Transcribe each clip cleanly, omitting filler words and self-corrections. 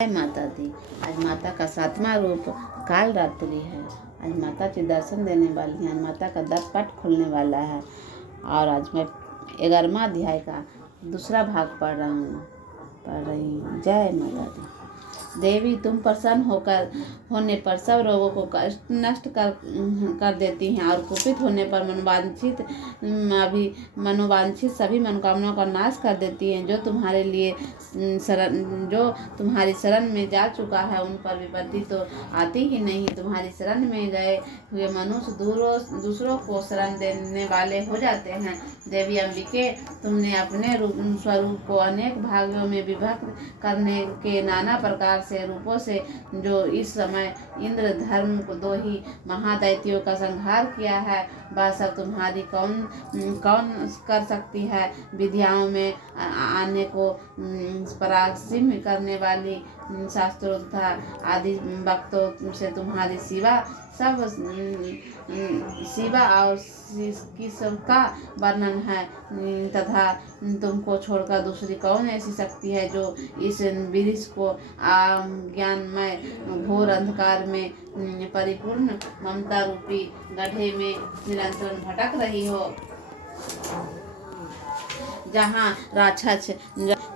जय माता दी। आज माता का 7वां रूप काल रात्रि है। आज माता के दर्शन देने वाली हैं। आज माता का दरपट खुलने वाला है और आज मैं 11वां अध्याय का दूसरा भाग पढ़ रही हूँ। जय माता दी। देवी तुम प्रसन्न होने पर सब रोगों को नष्ट कर देती हैं और कुपित होने पर मनोवांछित सभी मनोकामनाओं का नाश कर देती हैं। जो तुम्हारी शरण में जा चुका है उन पर विपत्ति तो आती ही नहीं। तुम्हारी शरण में गए हुए मनुष्य दूसरों को शरण देने वाले हो जाते हैं। देवी अंबिके, तुमने अपने स्वरूप को अनेक भागों में विभक्त करने के नाना प्रकार से रूपों से जो इस समय इंद्र धर्म को 2 ही महादैत्यों का संहार किया है, वह सब तुम्हारी कौन कर सकती है। विद्याओं में आने को परासीम करने वाली शास्त्रों तथा आदि वक्तों से तुम्हारी शिवा और की सबका वर्णन है तथा तुमको छोड़कर दूसरी कौन ऐसी शक्ति है जो इस वृक्ष को ज्ञानमय घोर अंधकार में परिपूर्ण ममता रूपी गड्ढे में निरंतर भटक रही हो। जहाँ राक्षस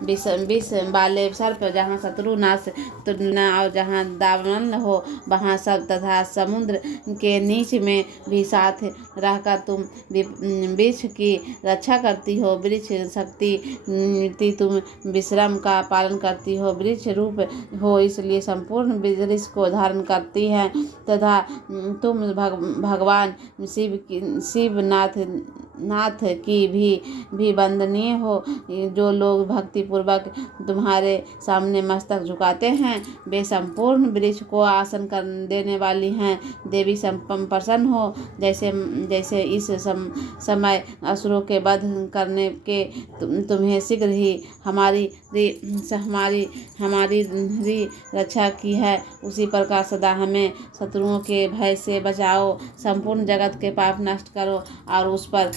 विष वाले सर्प, जहाँ शत्रु नाश और जहाँ दावानल हो वहाँ सब तथा समुद्र के नीच में भी साथ रहकर तुम वृक्ष की रक्षा करती हो। वृक्ष शक्ति तुम विश्राम का पालन करती हो। वृक्ष रूप हो इसलिए संपूर्ण वृक्ष को धारण करती है तथा तुम भगवान शिवनाथ की भी वंदनीय हो। जो लोग भक्ति पूर्वक तुम्हारे सामने मस्तक झुकाते हैं वे संपूर्ण वृक्ष को आसन कर देने वाली हैं। देवी प्रसन्न हो। जैसे इस समय असुरों के वध करने के तुम्हें शीघ्र ही हमारी रक्षा की है, उसी प्रकार सदा हमें शत्रुओं के भय से बचाओ। संपूर्ण जगत के पाप नष्ट करो और उस पर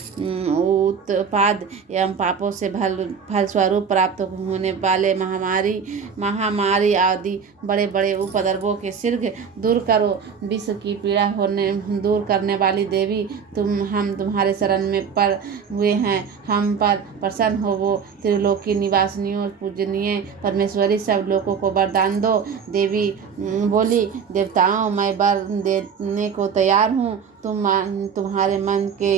उत्पाद एवं पापों से फलस्वरूप प्राप्त होने वाले महामारी आदि बड़े बड़े उपद्रवों के शीघ्र दूर करो। विश्व की पीड़ा दूर करने वाली देवी, हम तुम्हारे शरण में पड़ हुए हैं। हम पर प्रसन्न हो। वो त्रिलोकी निवासिनियों पूजनीय परमेश्वरी सब लोगों को वरदान दो। देवी बोली, देवताओं मैं वर देने को तैयार हूँ। तुम्हारे मन के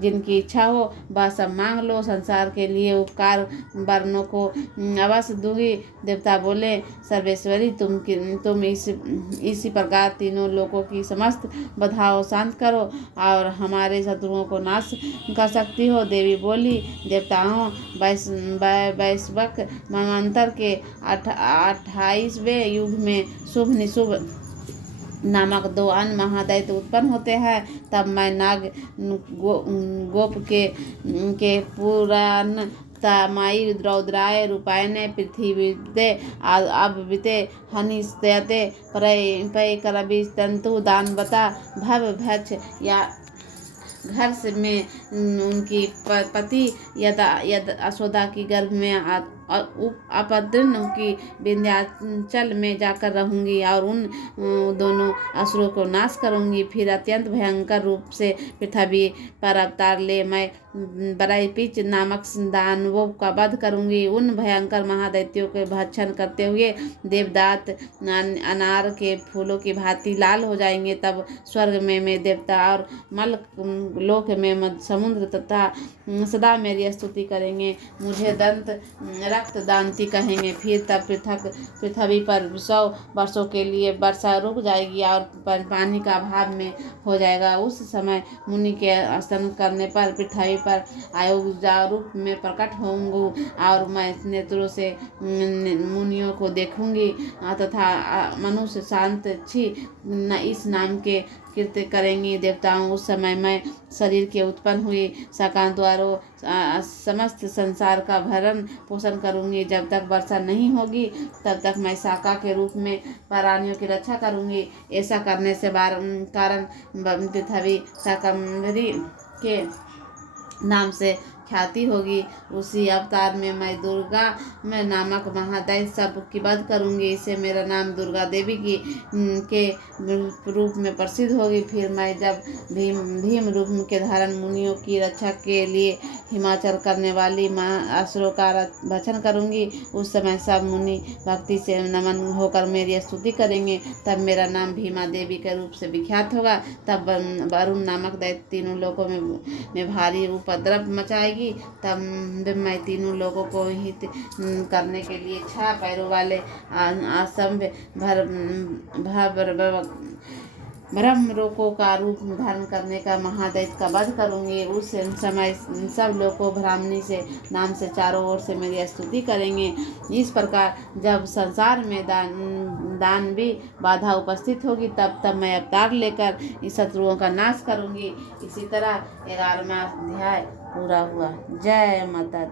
जिनकी इच्छा हो वह सब मांग लो। संसार के लिए उपकार वर्णों को अवश्य दूंगी। देवता बोले, सर्वेश्वरी तुम इसी प्रकार तीनों लोगों की समस्त बाधाओं शांत करो और हमारे शत्रुओं को नाश कर सकती हो। देवी बोली, देवताओं वैश्वक मनवंतर के 28वें युग में शुभ निशुभ नामक 2 अन्य महादैत्य उत्पन्न होते हैं। तब मैं नाग गोप के पुराण माई रौद्राय रूपायने पृथ्वीते अभविते हनिस्यते पय करवि तंतु दानवता भव भक्ष या घर से में उनकी पति यद अशोदा की गर्भ में अपद्रन की विंध्याचल में जाकर रहूंगी और उन दोनों असुरों को नाश करूंगी। फिर अत्यंत भयंकर रूप से पृथ्वी पर अवतार ले मैं बराईपिच नामक दानवों का वध करूंगी। उन भयंकर महादैत्यों के भक्षण करते हुए देवदात अनार के फूलों की भांति लाल हो जाएंगे। तब स्वर्ग में देवता और मल लोक में समुद्र तथा सदा मेरी स्तुति करेंगे, मुझे दंत रक्त दांती कहेंगे। फिर तब पृथ्वी पर 100 वर्षों के लिए वर्षा रुक जाएगी और पानी का अभाव में हो जाएगा। उस समय मुनि के स्तन करने पर पृथ्वी पर आयुजा रूप में प्रकट होंगी और मैं नेत्रों से मुनियों को देखूंगी तथा मनुष्य शांत इस नाम के कृत्य करेंगी। देवताओं, उस समय मैं शरीर के उत्पन्न हुई साकार द्वारों समस्त संसार का भरण पोषण करूंगी। जब तक वर्षा नहीं होगी तब तक मैं शाका के रूप में प्राणियों की रक्षा करूंगी। ऐसा करने से कारण पृथ्वी शाकंभरी के नाम से ख्याति होगी। उसी अवतार में मैं दुर्गा मैं नामक महादैत्य सब की वध करूँगी। इससे मेरा नाम दुर्गा देवी के रूप में प्रसिद्ध होगी। फिर मैं जब भीम रूप के धारण मुनियों की रक्षा के लिए हिमाचल करने वाली असुरों का भक्षण करूँगी। उस समय सब मुनि भक्ति से नमन होकर मेरी स्तुति करेंगे। तब मेरा नाम भीमा देवी के रूप से विख्यात होगा। तब वरुण नामक दैत्य तीनों लोगों में भारी उपद्रव मचाएगी। तब मैं तीनों लोगों को हित करने के लिए 6 पैरों वाले असंभ्य ब्रह्मलोकों का रूप धारण करने का महादैत्य का वध करूँगी। उस समय सब लोग को ब्राह्मणी से नाम से चारों ओर से मेरी स्तुति करेंगे। इस प्रकार जब संसार में दानवी बाधा उपस्थित होगी तब मैं अवतार लेकर इस शत्रुओं का नाश करूँगी। इसी तरह 11वां अध्याय पूरा हुआ। जय माता दी।